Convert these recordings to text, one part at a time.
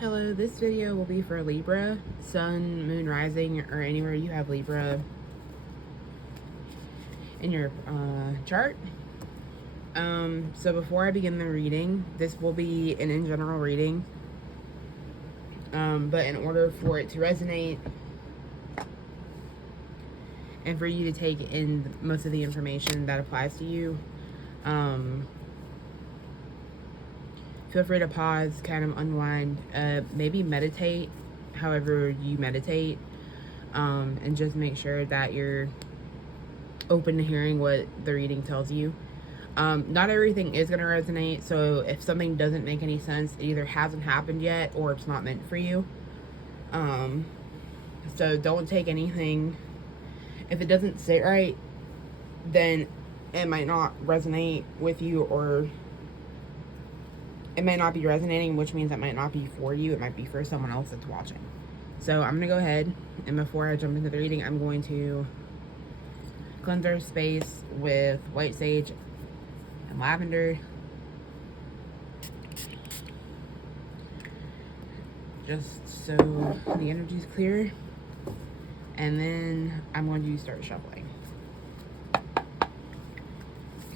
Hello, this video will be for Libra, Sun, Moon, Rising, or anywhere you have Libra in your chart. So before I begin the reading, this will be an in general reading. But in order for it to resonate and for you to take in most of the information that applies to you, feel free to pause, kind of unwind, maybe meditate however you meditate, and just make sure that you're open to hearing what the reading tells you. Not everything is going to resonate, so if something doesn't make any sense, it either hasn't happened yet or it's not meant for you. So don't take anything. If it doesn't sit right, then it might not resonate with you, or it may not be resonating, which means it might not be for you. It might be for someone else that's watching. So I'm going to go ahead, and before I jump into the reading, I'm going to cleanse our space with white sage and lavender. Just so the energy is clear. And then I'm going to start shuffling.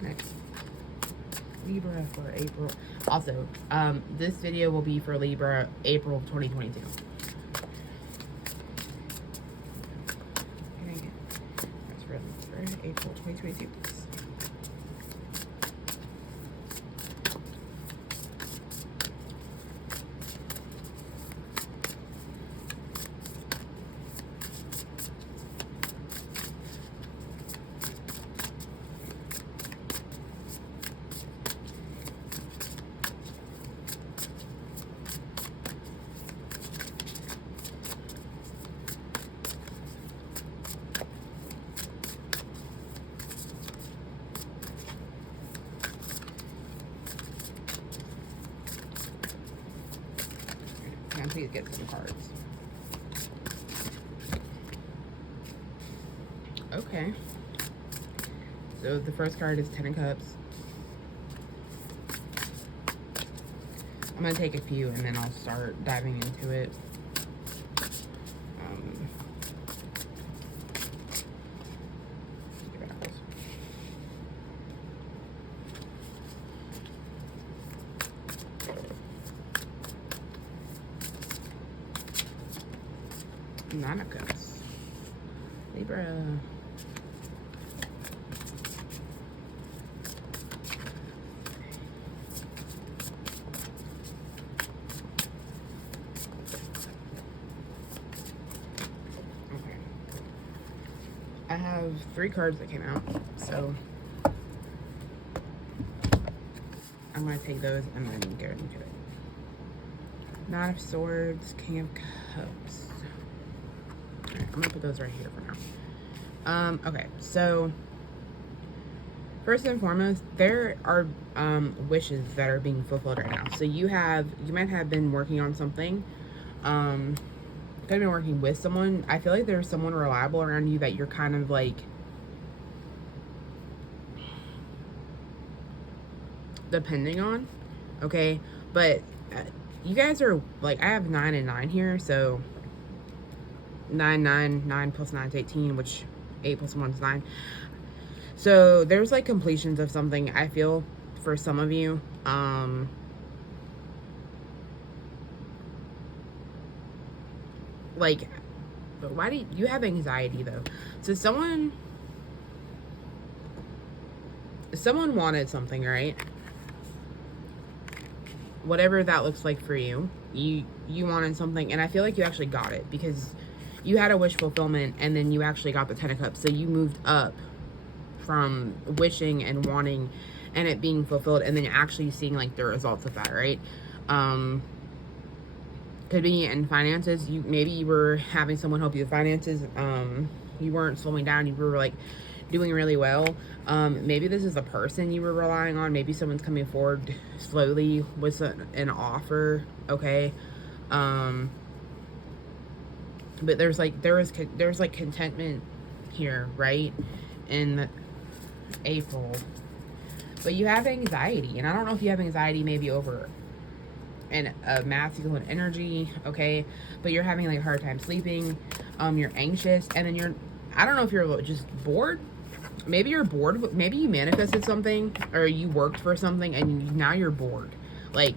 Next, Libra for April. Also, this video will be for Libra, April of 2022. Okay, that's for April 2022. Can I please get some cards? Okay. So the first card is Ten of Cups. I'm going to take a few and then I'll start diving into it. Nine of Cups. Libra. Okay. I have 3 cards that came out, so I'm going to take those and then get into it. Nine of Swords, King of Cups. Alright, I'm going to put those right here for now. Okay, so first and foremost, there are wishes that are being fulfilled right now. So you might have been working on something. Could have been working with someone. I feel like there's someone reliable around you that you're kind of like depending on. Okay, but you guys are like, I have 9 and 9 here, so 9 plus 9 is 18, which 8 plus 1 is 9. So there's like completions of something, I feel, for some of you. Like, but why do you have anxiety though? So someone wanted something, right? Whatever that looks like for you, you wanted something, and I feel like you actually got it because you had a wish fulfillment and then you actually got the Ten of Cups. So you moved up from wishing and wanting and it being fulfilled, and then actually seeing like the results of that, right? Could be in finances. Maybe you were having someone help you with finances. You weren't slowing down. You were like doing really well. Maybe this is a person you were relying on. Maybe someone's coming forward slowly with an offer. Okay. But there's like contentment here, right? In April. But you have anxiety, and I don't know if you have anxiety maybe over and a masculine energy, okay? But you're having like a hard time sleeping. You're anxious, and then I don't know if you're just bored. Maybe you're bored. Maybe you manifested something, or you worked for something, and now you're bored. Like,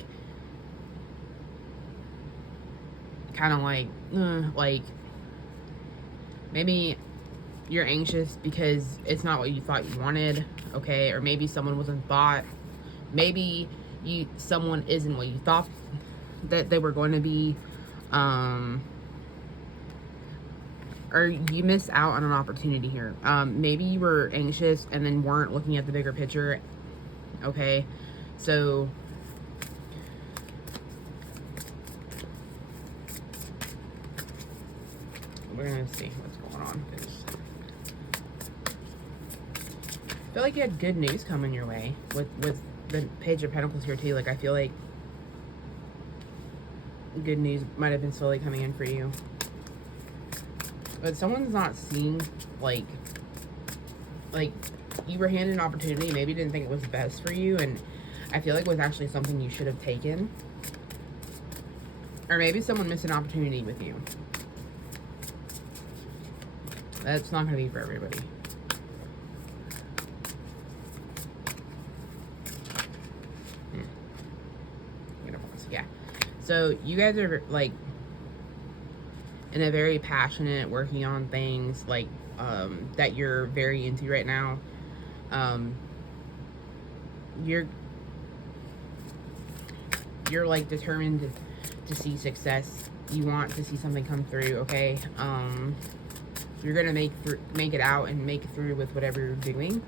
kind of like maybe you're anxious because it's not what you thought you wanted, okay? Or maybe someone wasn't bought. Maybe someone isn't what you thought that they were going to be. Or you missed out on an opportunity here. Maybe you were anxious and then weren't looking at the bigger picture, okay? So we're gonna see what's going on. I feel like you had good news coming your way with the Page of Pentacles here too. Like, I feel like good news might have been slowly coming in for you, but someone's not seeing like you were handed an opportunity, maybe didn't think it was best for you, and I feel like it was actually something you should have taken. Or maybe someone missed an opportunity with you. That's not going to be for everybody. Yeah. So you guys are like in a very passionate, working on things like that you're very into right now. You're like determined to see success. You want to see something come through, okay? You're gonna make it out and make it through with whatever you're doing.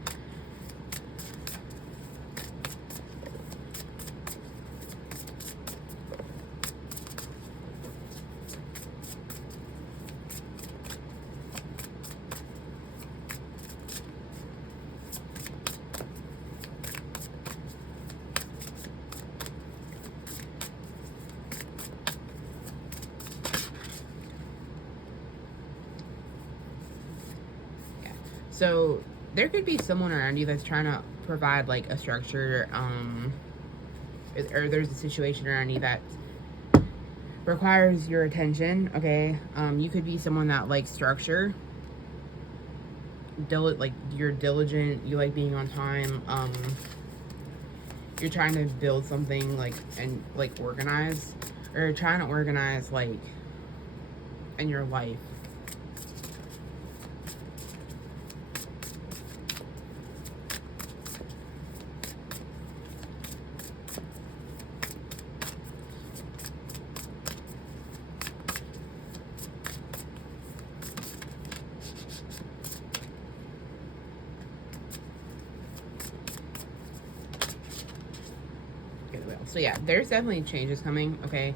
So there could be someone around you that's trying to provide like a structure, or there's a situation around you that requires your attention, okay? You could be someone that likes structure, like you're diligent, you like being on time, you're trying to build something like and like organize, or trying to organize like in your life. So yeah, there's definitely changes coming, okay?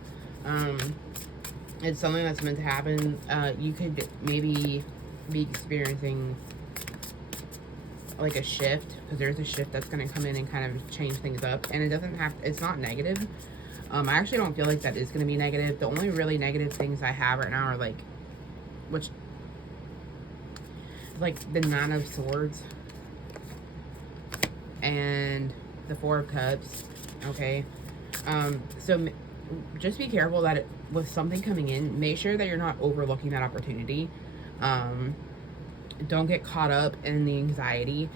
It's something that's meant to happen. You could maybe be experiencing like a shift, because there's a shift that's going to come in and kind of change things up, and it doesn't have, it's not negative. I actually don't feel like that is going to be negative. The only really negative things I have right now are like, like the Nine of Swords and the Four of Cups, okay? So just be careful that with something coming in, make sure that you're not overlooking that opportunity. Don't get caught up in the anxiety,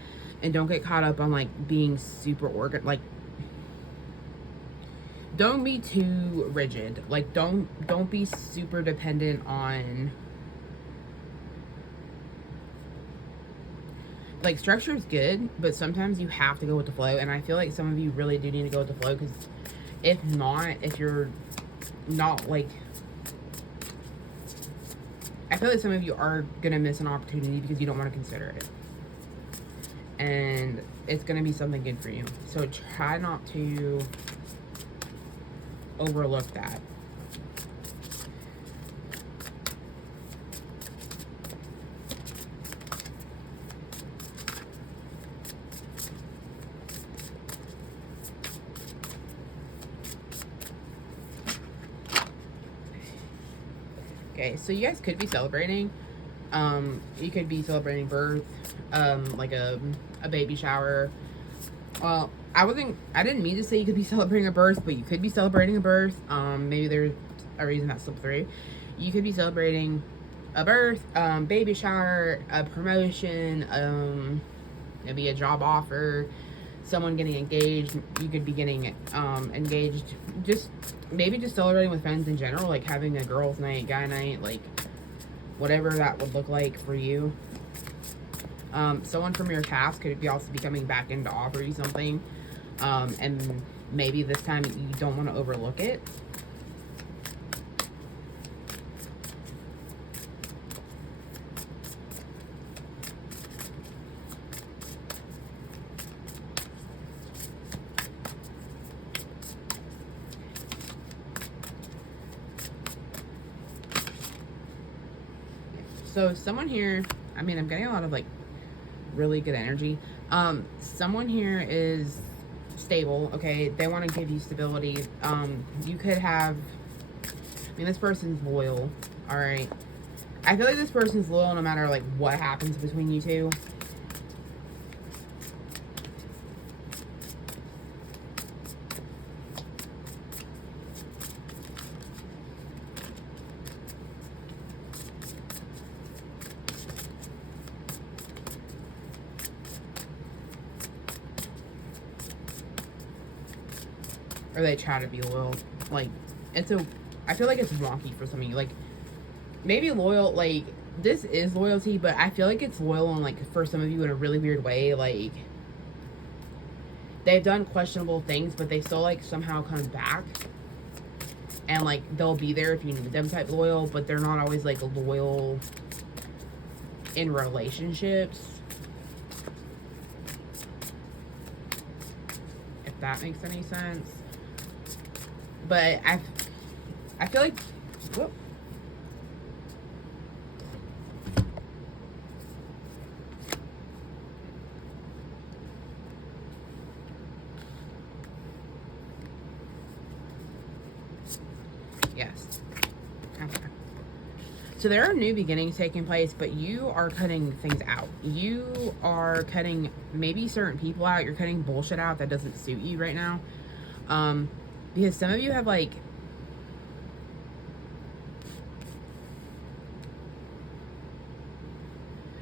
and don't get caught up on like being super like don't be too rigid. Like don't be super dependent on, like, structure is good, but sometimes you have to go with the flow, and I feel like some of you really do need to go with the flow, because if you're not like, I feel like some of you are gonna miss an opportunity because you don't want to consider it, and it's gonna be something good for you. So try not to overlook that. Okay, so you guys could be celebrating. You could be celebrating birth, like a baby shower. Well, I didn't mean to say you could be celebrating a birth, but you could be celebrating a birth. Maybe there's a reason that slipped through. You could be celebrating a birth, baby shower, a promotion, maybe a job offer, someone getting engaged. You could be getting engaged. Just maybe just celebrating with friends in general, like having a girls' night, guy night, like whatever that would look like for you. Someone from your past could be also be coming back in to offer you something, and maybe this time you don't want to overlook it. So someone here, I mean, I'm getting a lot of like really good energy. Someone here is stable, okay? They want to give you stability. You could have, I mean, this person's loyal, all right? I feel like this person's loyal no matter like what happens between you two. Or they try to be loyal. Like, I feel like it's wonky for some of you. Like, maybe loyal, like, this is loyalty, but I feel like it's loyal in, like, for some of you in a really weird way. Like, they've done questionable things, but they still, like, somehow come back. And, like, they'll be there if you need them type loyal, but they're not always, like, loyal in relationships. If that makes any sense. But I feel like, whoop. Yes. Okay. So there are new beginnings taking place, but you are cutting things out. You are cutting maybe certain people out. You're cutting bullshit out that doesn't suit you right now. Because some of you have like,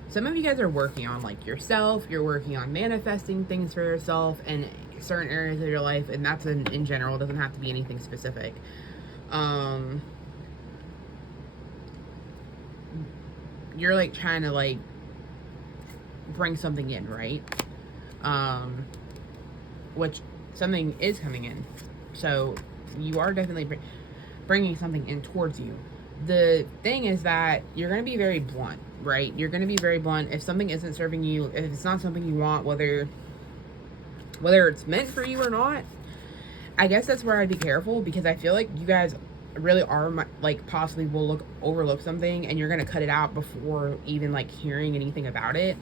some of you guys are working on like yourself. You're working on manifesting things for yourself in certain areas of your life, and that's in general. It doesn't have to be anything specific. You're like trying to like bring something in, right? Which something is coming in. So you are definitely bringing something in towards you. The thing is that you're going to be very blunt, right? You're going to be very blunt. If something isn't serving you, if it's not something you want, whether it's meant for you or not, I guess that's where I'd be careful, because I feel like you guys really are like possibly will overlook something, and you're going to cut it out before even like hearing anything about it.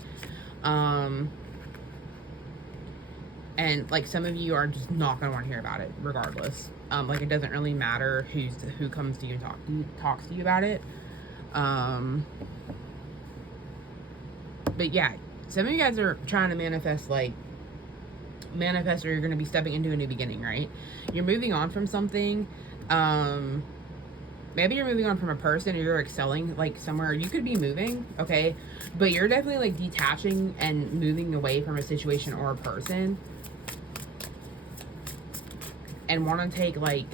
And like some of you are just not going to want to hear about it regardless. Like it doesn't really matter who comes to you and talks to you about it. But yeah, some of you guys are trying to manifest, or you're going to be stepping into a new beginning, right? You're moving on from something. Maybe you're moving on from a person, or you're excelling like somewhere. You could be moving, okay? But you're definitely like detaching and moving away from a situation or a person, and want to take like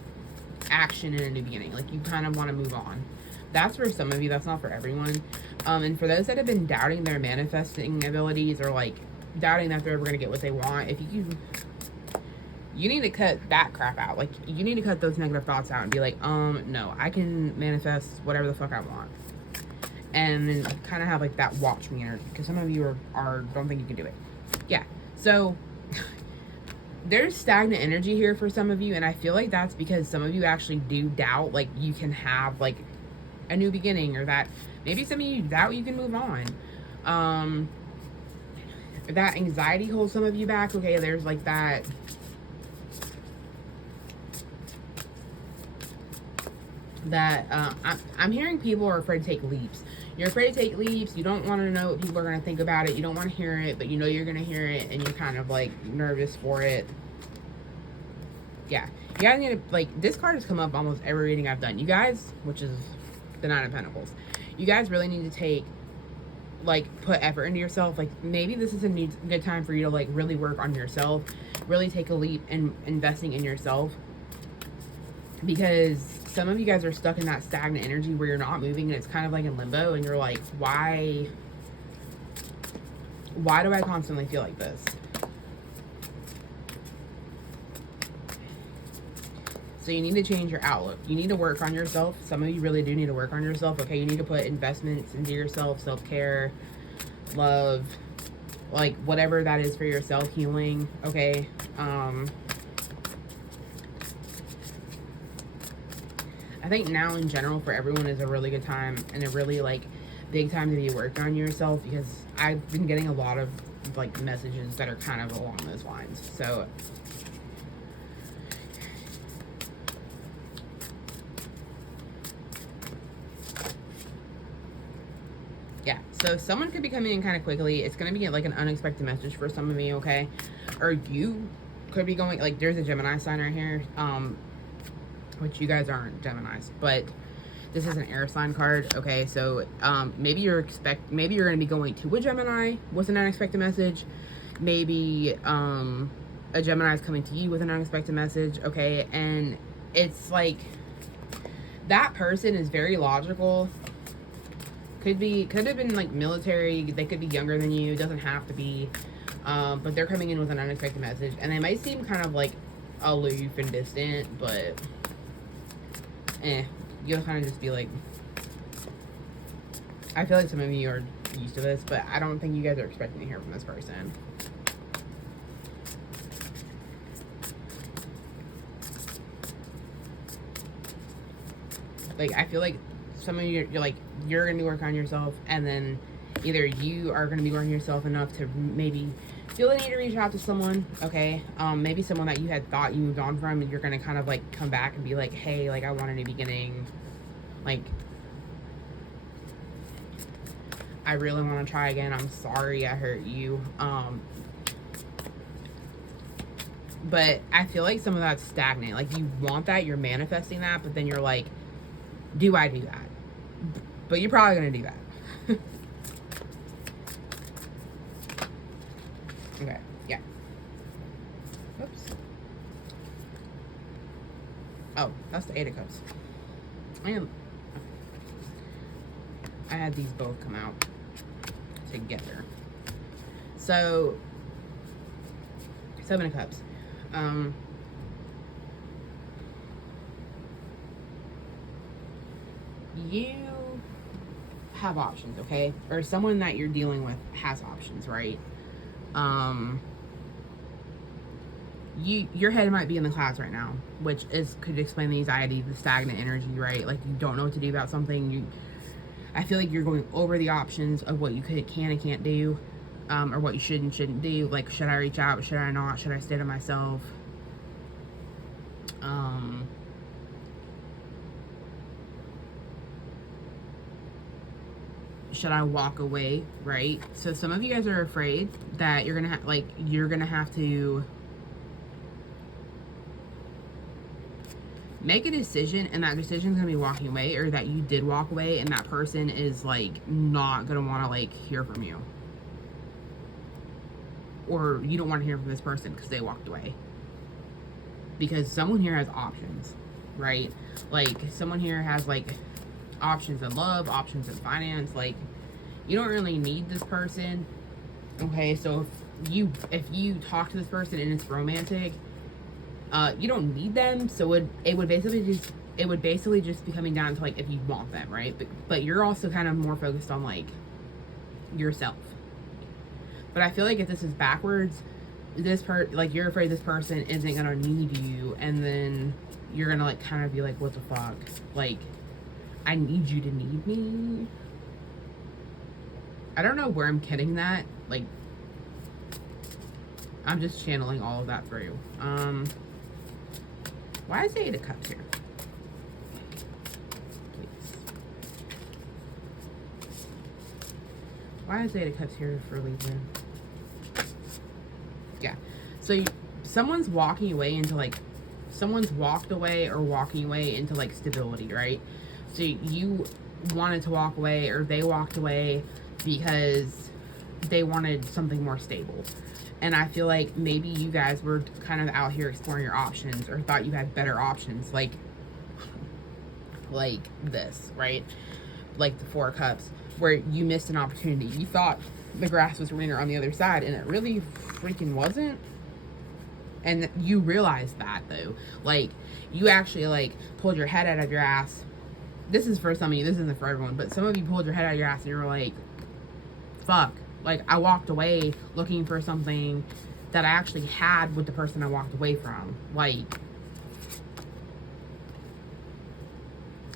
action in a new beginning. Like you kind of want to move on. That's for some of you. That's not for everyone. And for those that have been doubting their manifesting abilities, or like doubting that they're ever going to get what they want, if you need to cut that crap out. Like you need to cut those negative thoughts out and be like, no, I can manifest whatever the fuck I want. And then kind of have like that watch me energy, because some of you are don't think you can do it. Yeah. So there's stagnant energy here for some of you, and I feel like that's because some of you actually do doubt like you can have like a new beginning, or that maybe some of you doubt you can move on. That anxiety holds some of you back. Okay, there's like that. I'm hearing people are afraid to take leaps. You're afraid to take leaps. You don't want to know what people are going to think about it. You don't want to hear it, but you know you're going to hear it, and you're kind of like nervous for it. Yeah. You guys need to, like, this card has come up almost every reading I've done. You guys, which is the Nine of Pentacles, you guys really need to take, like, put effort into yourself. Like, maybe this is a good time for you to, like, really work on yourself, really take a leap in investing in yourself, because some of you guys are stuck in that stagnant energy where you're not moving and it's kind of like in limbo, and you're like, why do I constantly feel like this? So you need to change your outlook. You need to work on yourself. Some of you really do need to work on yourself, okay? You need to put investments into yourself, self-care, love, like whatever that is for yourself, healing, okay? I think now in general for everyone is a really good time and a really, like, big time to be working on yourself, because I've been getting a lot of, like, messages that are kind of along those lines. So yeah, so someone could be coming in kind of quickly. It's going to be like an unexpected message for some of you, okay? Or you could be going, like, there's a Gemini sign right here, which you guys aren't Geminis, but this is an air sign card, okay? So maybe you're going to be going to a Gemini with an unexpected message. Maybe a Gemini is coming to you with an unexpected message, okay? And it's like that person is very logical. Could have been, like, military. They could be younger than you. It doesn't have to be. But they're coming in with an unexpected message. And they might seem kind of, like, aloof and distant, but you'll kind of just be like, I feel like some of you are used to this, but I don't think you guys are expecting to hear from this person. Like, I feel like some of you, you're going to work on yourself, and then either you are going to be working yourself enough to maybe feel the need to reach out to someone, okay? Maybe someone that you had thought you moved on from, and you're going to kind of, like, come back and be like, hey, like, I want a new beginning. Like, I really want to try again. I'm sorry I hurt you. But I feel like some of that's stagnant. Like, you want that, you're manifesting that, but then you're like, do I do that? But you're probably going to do that. Okay, yeah. Oops. Oh, that's the Eight of Cups. I had these both come out together. So, Seven of Cups. You have options, okay? Or someone that you're dealing with has options, right? Your head might be in the clouds right now, which could explain the anxiety, the stagnant energy, right? Like, you don't know what to do about something. I feel like you're going over the options of what you can and can't do, or what you should and shouldn't do. Like, should I reach out? Should I not? Should I stay to myself? Should I walk away, right? So some of you guys are afraid that you're gonna have to make a decision, and that decision's gonna be walking away, or that you did walk away and that person is, like, not gonna want to, like, hear from you, or you don't want to hear from this person because they walked away. Because someone here has options, right? Like, someone here has, like, options in love, options in finance. Like, you don't really need this person, okay? So if you talk to this person and it's romantic, you don't need them. So it would basically just be coming down to, like, if you want them, right? But you're also kind of more focused on, like, yourself. But I feel like if this is backwards, like, you're afraid this person isn't gonna need you, and then you're gonna, like, kind of be like, what the fuck? Like, I need you to need me. I don't know where I'm getting that. Like, I'm just channeling all of that through. Why is the Eight of Cups here? Please. Why is the Eight of Cups here for Libra? Yeah. So someone's walking away into, like, someone's walked away or walking away into like stability, right? So you wanted to walk away, or they walked away because they wanted something more stable. And I feel like maybe you guys were kind of out here exploring your options, or thought you had better options, like this, right? Like the Four of Cups, where you missed an opportunity. You thought the grass was greener on the other side, and it really freaking wasn't. And you realized that, though. Like, you actually, like, pulled your head out of your ass. This is for some of you, this isn't for everyone, but some of you pulled your head out of your ass and you were like, fuck. Like, I walked away looking for something that I actually had with the person I walked away from. Like,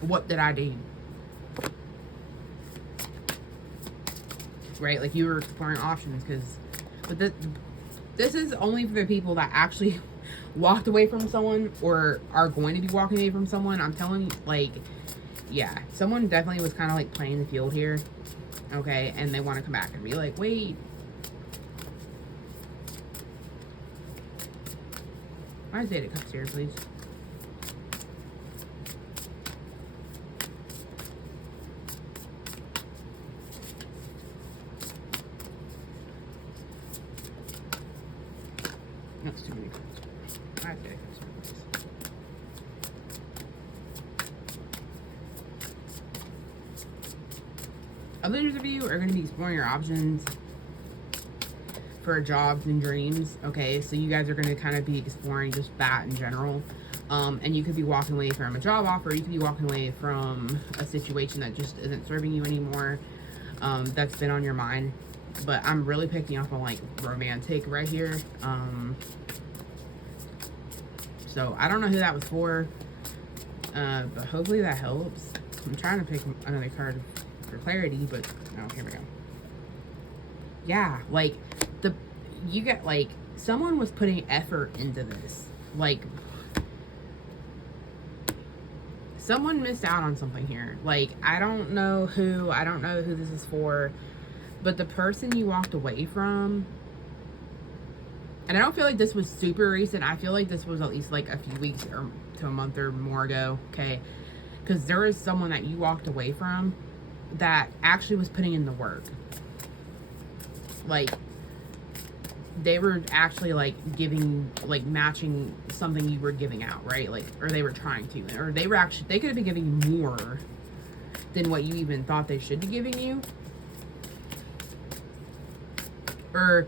what did I do? Right? Like, you were exploring options, but this is only for the people that actually walked away from someone or are going to be walking away from someone. I'm telling you, like, yeah, someone definitely was kind of like playing the field here, okay, and they want to come back and be like, wait, why is Eight of Cups here, please? That's too many cards. Why is Eight of Cups here, please? Others of you are going to be exploring your options for jobs and dreams, okay? So you guys are going to kind of be exploring just that in general. And you could be walking away from a job offer. You could be walking away from a situation that just isn't serving you anymore, that's been on your mind. But I'm really picking up on, like, romantic right here. So I don't know who that was for, but hopefully that helps. I'm trying to pick another card for clarity, but oh, here we go. Yeah, like, you get, like, someone was putting effort into this. Like, someone missed out on something here. Like, I don't know who this is for, but the person you walked away from, and I don't feel like this was super recent. I feel like this was at least like a few weeks or to a month or more ago, okay? Because there is someone that you walked away from that actually was putting in the work. Like, they were actually, like, giving, like, matching something you were giving out, right? Like, or they were trying to, or they could have been giving you more than what you even thought they should be giving you. Or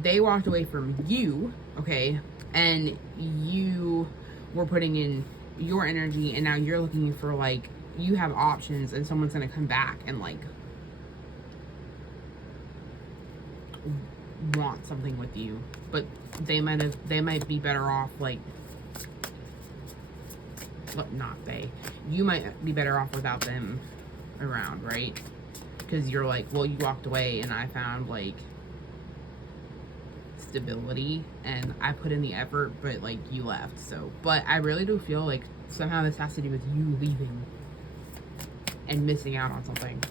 they walked away from you, okay, and you were putting in your energy, and now you're looking for, like, you have options, and someone's gonna come back and, like, want something with you, but they might be better off, like, well, you might be better off without them around, right? Because you're like, well, you walked away and I found, like, stability and I put in the effort, but, like, you left. So, but I really do feel like somehow this has to do with you leaving and missing out on something.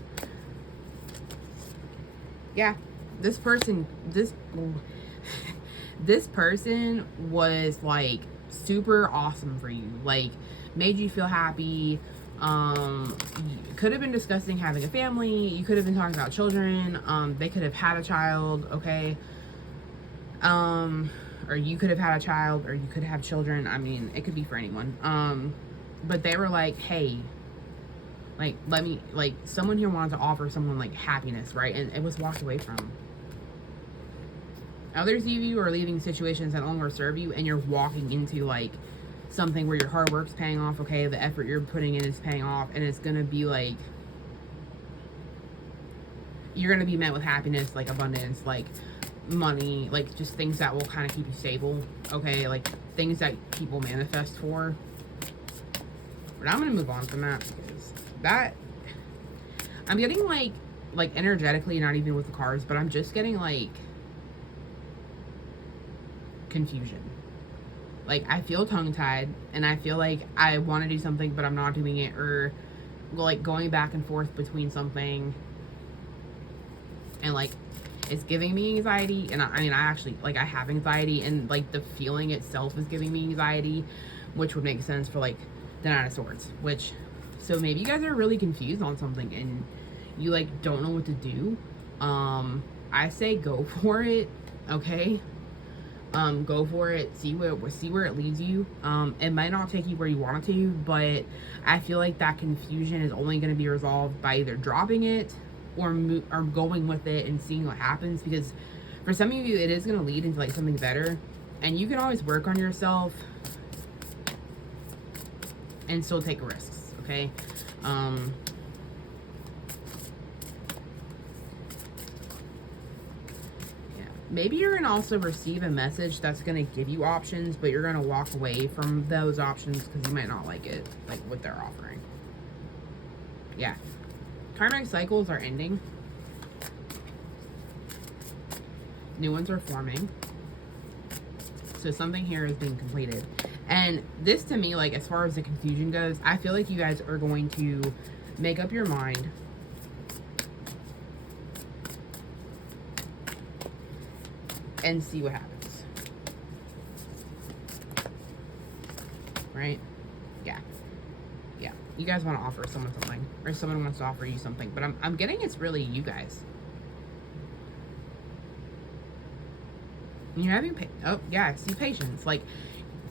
Yeah, this person was, like, super awesome for you, like, made you feel happy. You could have been discussing having a family, you could have been talking about children, they could have had a child, okay, or you could have had a child, or you could have children. I mean, it could be for anyone. But they were like, hey, like, let me, like, someone here wanted to offer someone, like, happiness, right? And it was walked away from. Others of you are leaving situations that no longer serve you, and you're walking into, like, something where your hard work's paying off, okay? The effort you're putting in is paying off, and it's gonna be, like, you're gonna be met with happiness, like, abundance, like, money, like, just things that will kind of keep you stable, okay? Like, things that people manifest for. But I'm gonna move on from that, because that, I'm getting, like, energetically, not even with the cards, but I'm just getting, like, confusion. Like, I feel tongue-tied, and I feel like I want to do something, but I'm not doing it, or, like, going back and forth between something, and, like, It's giving me anxiety, and I mean, I actually, like, I have anxiety, and, like, the feeling itself is giving me anxiety, which would make sense for, like, the Nine of Swords, which, so maybe you guys are really confused on something, and you, like, don't know what to do. I say go for it, okay? Go for it, see where it leads you. It might not take you where you want it to, but I feel like that confusion is only going to be resolved by either dropping it or going with it and seeing what happens, because for some of you it is going to lead into like something better, and you can always work on yourself and still take risks, okay? Maybe you're going to also receive a message that's going to give you options, but you're going to walk away from those options because you might not like it, like what they're offering. Yeah. Karmic cycles are ending. New ones are forming. So something here is being completed. And this to me, like as far as the confusion goes, I feel like you guys are going to make up your mind and see what happens. Right? Yeah. Yeah. You guys want to offer someone something, or someone wants to offer you something, but I'm getting it's really you guys. You're having oh yeah, I see patience. Like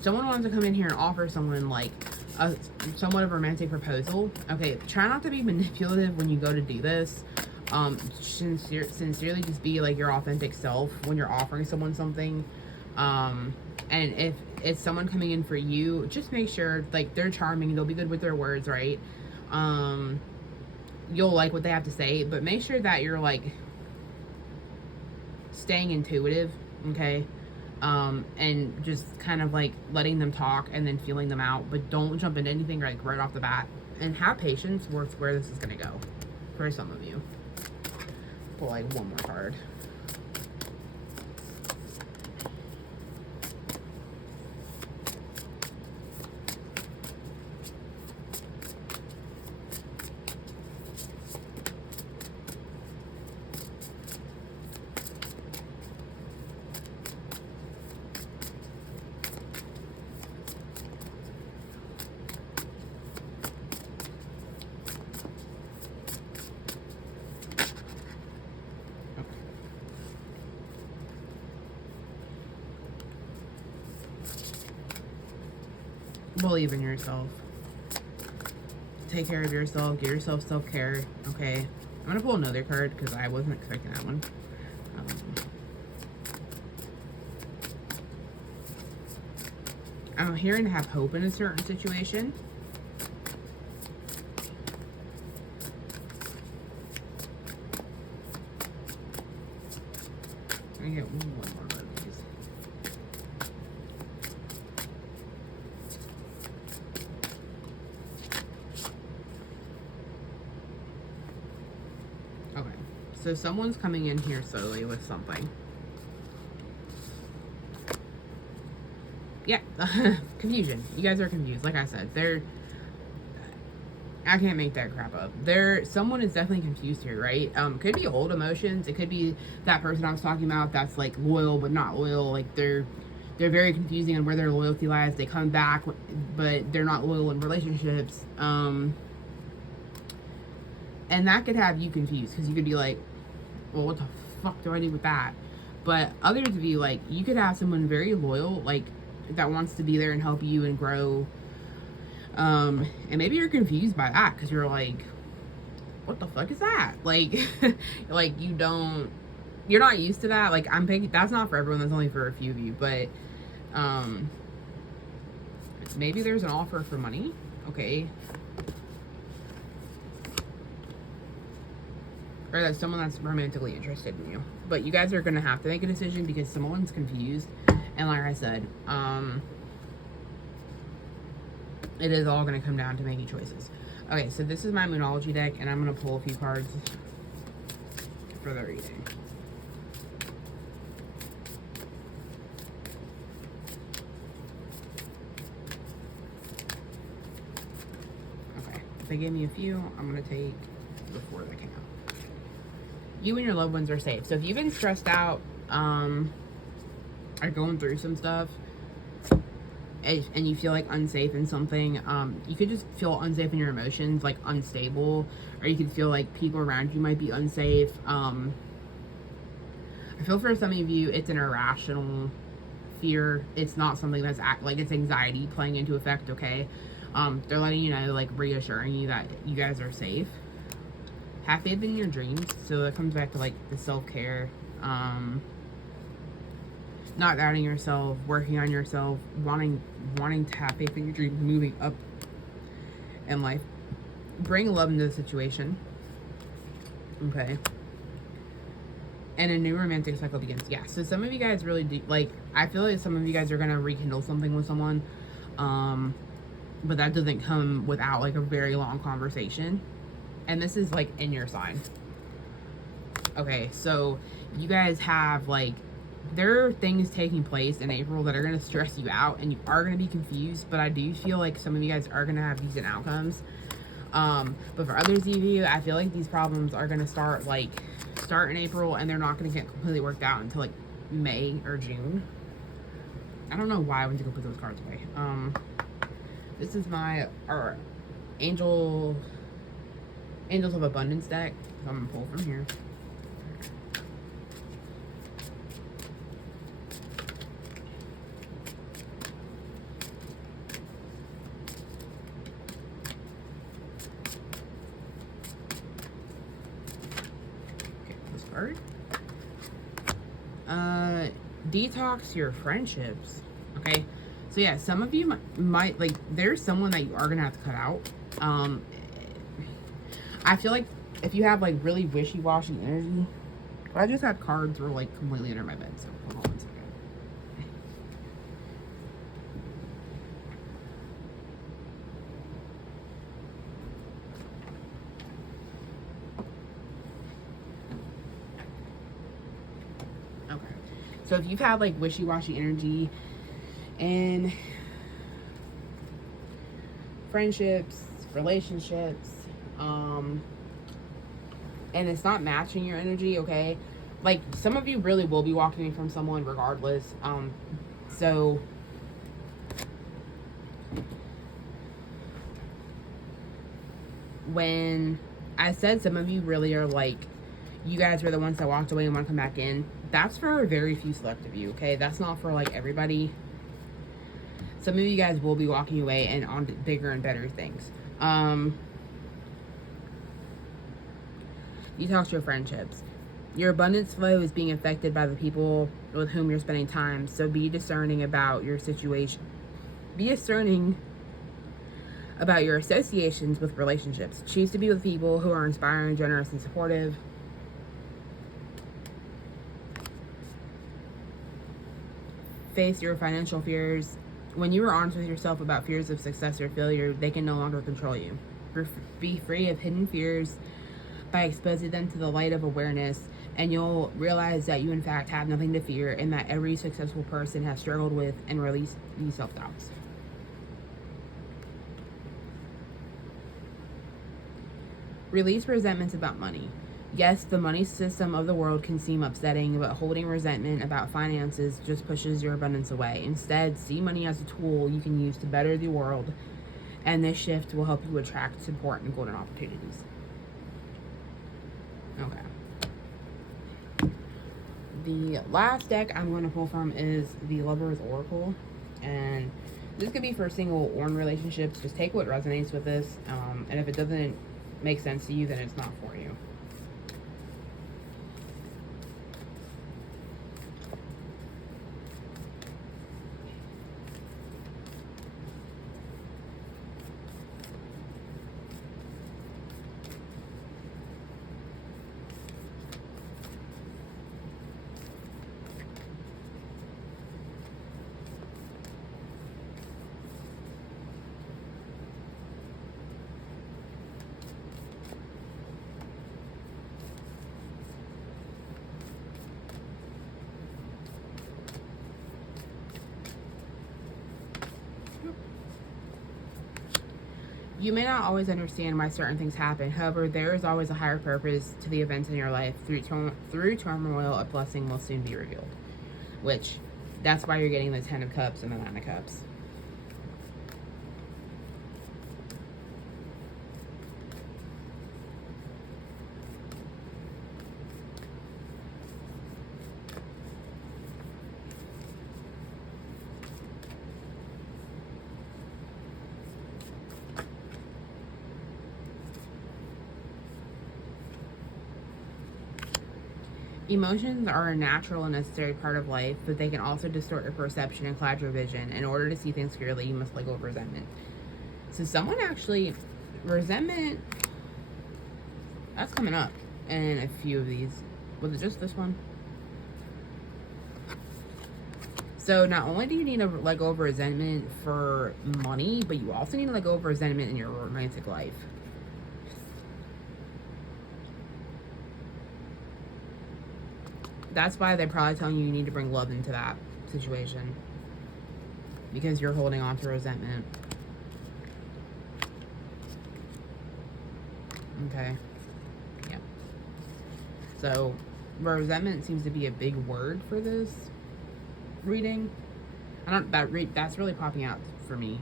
someone wants to come in here and offer someone like a somewhat of a romantic proposal. Okay, try not to be manipulative when you go to do this. Sincerely just be like your authentic self when you're offering someone something. And if it's someone coming in for you, just make sure like they're charming, they'll be good with their words, right? You'll like what they have to say, but make sure that you're like staying intuitive, okay? And just kind of like letting them talk and then feeling them out, but don't jump into anything like right off the bat, and have patience with where this is gonna go for some of you. Pull like one more card. Believe in yourself. Take care of yourself. Give yourself self-care. Okay. I'm going to pull another card because I wasn't expecting that one. I'm hearing to have hope in a certain situation. Let me get one more of these. Okay, so someone's coming in here slowly with something. Yeah, confusion. You guys are confused. Like I said, I can't make that crap up. Someone is definitely confused here, right? Could be old emotions. It could be that person I was talking about that's like loyal but not loyal. Like they're very confusing on where their loyalty lies. They come back, but they're not loyal in relationships. And that could have you confused because you could be like, well, what the fuck do I do with that? But others of you, like, you could have someone very loyal, like, that wants to be there and help you and grow. And maybe you're confused by that because you're like, what the fuck is that? Like, like you're not used to that. Like, that's not for everyone. That's only for a few of you. But, maybe there's an offer for money. Okay. Or that's someone that's romantically interested in you. But you guys are going to have to make a decision because someone's confused. And like I said, it is all going to come down to making choices. Okay, so this is my Moonology deck, and I'm going to pull a few cards for the reading. Okay, if they gave me a few, I'm going to take the 4 that came out. you and your loved ones are safe. So if you've been stressed out, are going through some stuff, and you feel like unsafe in something, you could just feel unsafe in your emotions, like unstable, or you could feel like people around you might be unsafe. I feel for some of you, it's an irrational fear. It's not something that's like it's anxiety playing into effect. Okay, they're letting you know, like reassuring you that you guys are safe. Have faith in your dreams. So that comes back to like the self-care, not doubting yourself, working on yourself, wanting to have faith in your dreams, moving up in life. Bring love into the situation. Okay. And a new romantic cycle begins. Yeah. So some of you guys really do, like, I feel like some of you guys are gonna rekindle something with someone. But that doesn't come without like a very long conversation. And this is like in your sign. Okay, so you guys have like, there are things taking place in April that are going to stress you out and you are going to be confused, but I do feel like some of you guys are going to have decent outcomes. But for others of you, I feel like these problems are going to start in April, and they're not going to get completely worked out until like May or June. I don't know why I went to go put those cards away. This is my Angels of Abundance deck. So I'm going to pull from here. Detox your friendships. Okay, so yeah, some of you might like, there's someone that you are gonna have to cut out. I feel like if you have like really wishy-washy energy, I just had cards were like completely under my bed, so hold on one second. So if you've had like wishy-washy energy in friendships, relationships, and it's not matching your energy, okay? Like some of you really will be walking away from someone regardless. So when I said some of you really are like, you guys were the ones that walked away and want to come back in, that's for a very few select of you, okay? That's not for like everybody. Some of you guys will be walking away and on to bigger and better things. Detox your friendships. Your abundance flow is being affected by the people with whom you're spending time, so be discerning about your situation. Be discerning about your associations with relationships. Choose to be with people who are inspiring, generous, and supportive. Face your financial fears. When you are honest with yourself about fears of success or failure, they can no longer control you. Be free of hidden fears by exposing them to the light of awareness, and you'll realize that you in fact have nothing to fear, and that every successful person has struggled with and released these self-doubts. Release resentments about money. Yes, the money system of the world can seem upsetting, but holding resentment about finances just pushes your abundance away. Instead, see money as a tool you can use to better the world, and this shift will help you attract support and golden opportunities. Okay. The last deck I'm going to pull from is the Lover's Oracle, and this could be for single or in relationships. Just take what resonates with this, and if it doesn't make sense to you, then it's not for you. You may not always understand why certain things happen. However, there is always a higher purpose to the events in your life. Through turmoil, a blessing will soon be revealed. Which, that's why you're getting the 10 of Cups and the 9 of Cups. Emotions are a natural and necessary part of life, but they can also distort your perception and cloud your vision. In order to see things clearly, you must let go of resentment. So someone actually, resentment, that's coming up in a few of these. Was it just this one? So not only do you need to let go of resentment for money, but you also need to let go of resentment in your romantic life. That's why they're probably telling you need to bring love into that situation. Because you're holding on to resentment. Okay. Yep. So, resentment seems to be a big word for this reading. That's really popping out for me.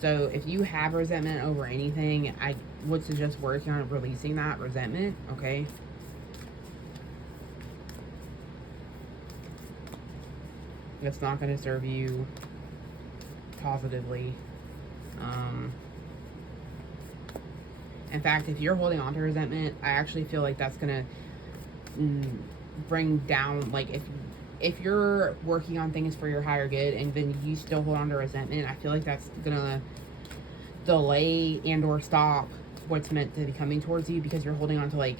So if you have resentment over anything, I would suggest working on releasing that resentment, okay? It's not going to serve you positively. In fact, if you're holding on to resentment, I actually feel like that's going to bring down, like, if you're working on things for your higher good and then you still hold on to resentment, I feel like that's going to delay and or stop what's meant to be coming towards you, because you're holding on to, like,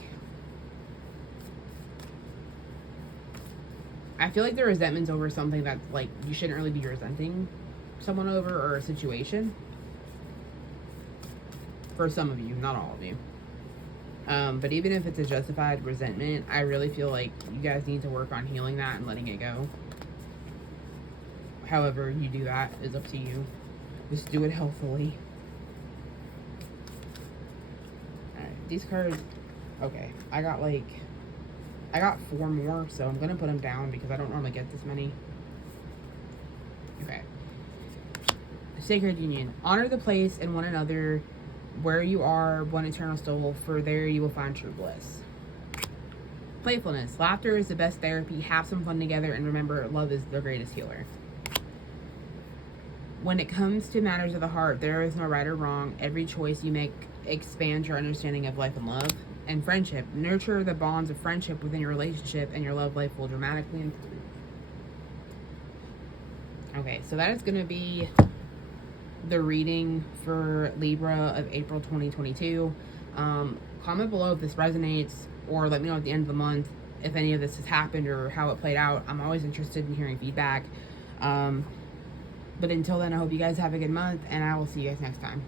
I feel like the resentment's over something that, like, you shouldn't really be resenting someone over, or a situation. For some of you, not all of you. But even if it's a justified resentment, I really feel like you guys need to work on healing that and letting it go. However you do that is up to you. Just do it healthily. Alright, these cards, okay, I got 4 more, so I'm gonna put them down because I don't normally get this many. Okay. Sacred union. Honor the place and one another where you are, one eternal soul, for there you will find true bliss. Playfulness. Laughter is the best therapy. Have some fun together, and remember, love is the greatest healer. When it comes to matters of the heart, there is no right or wrong. Every choice you make expands your understanding of life and love. And friendship. Nurture the bonds of friendship within your relationship, and your love life will dramatically improve. Okay, so that is going to be the reading for Libra of April 2022. Comment below if this resonates, or let me know at the end of the month if any of this has happened or how it played out. I'm always interested in hearing feedback. But until then, I hope you guys have a good month, and I will see you guys next time.